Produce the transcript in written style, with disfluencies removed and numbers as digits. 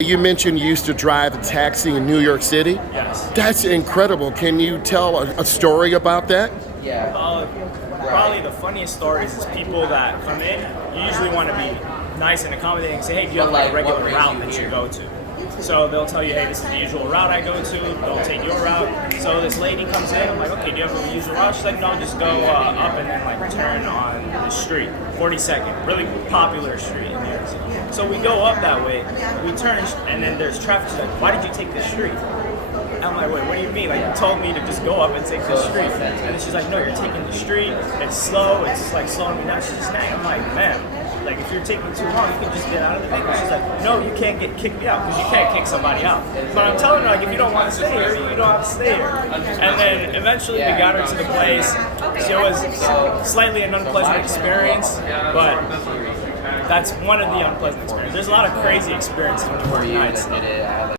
You mentioned you used to drive a taxi in New York City. Yes. That's incredible. Can you tell a story about that? Probably the funniest stories is people that come in. You usually want to be nice and accommodating and say, hey, do you have like a regular route that you go to? So they'll tell you, hey, this is the usual route I go to. They'll take your route. So this lady comes in. I'm like, okay, do you have a usual route? She's like, no, just go up and then like turn on the street, 42nd, really popular street in New York City. So we go up that way. We turn and then there's traffic. She's like, why did you take this street? I'm like, wait, what do you mean? Like, you told me to just go up and take the street. And then she's like, no, you're taking the street. It's slow. It's like slowing me down. She's just nagging. I'm like, man, like if you're taking too long, you can just get out of the vehicle. She's like, no, you can't kick me out because you can't kick somebody out. But I'm telling her, like, if you don't want to stay here, you don't have to stay here. And then eventually we got her to the place. It was slightly an unpleasant experience, but that's one of the unpleasant experiences. There's a lot of crazy experiences when you work nights.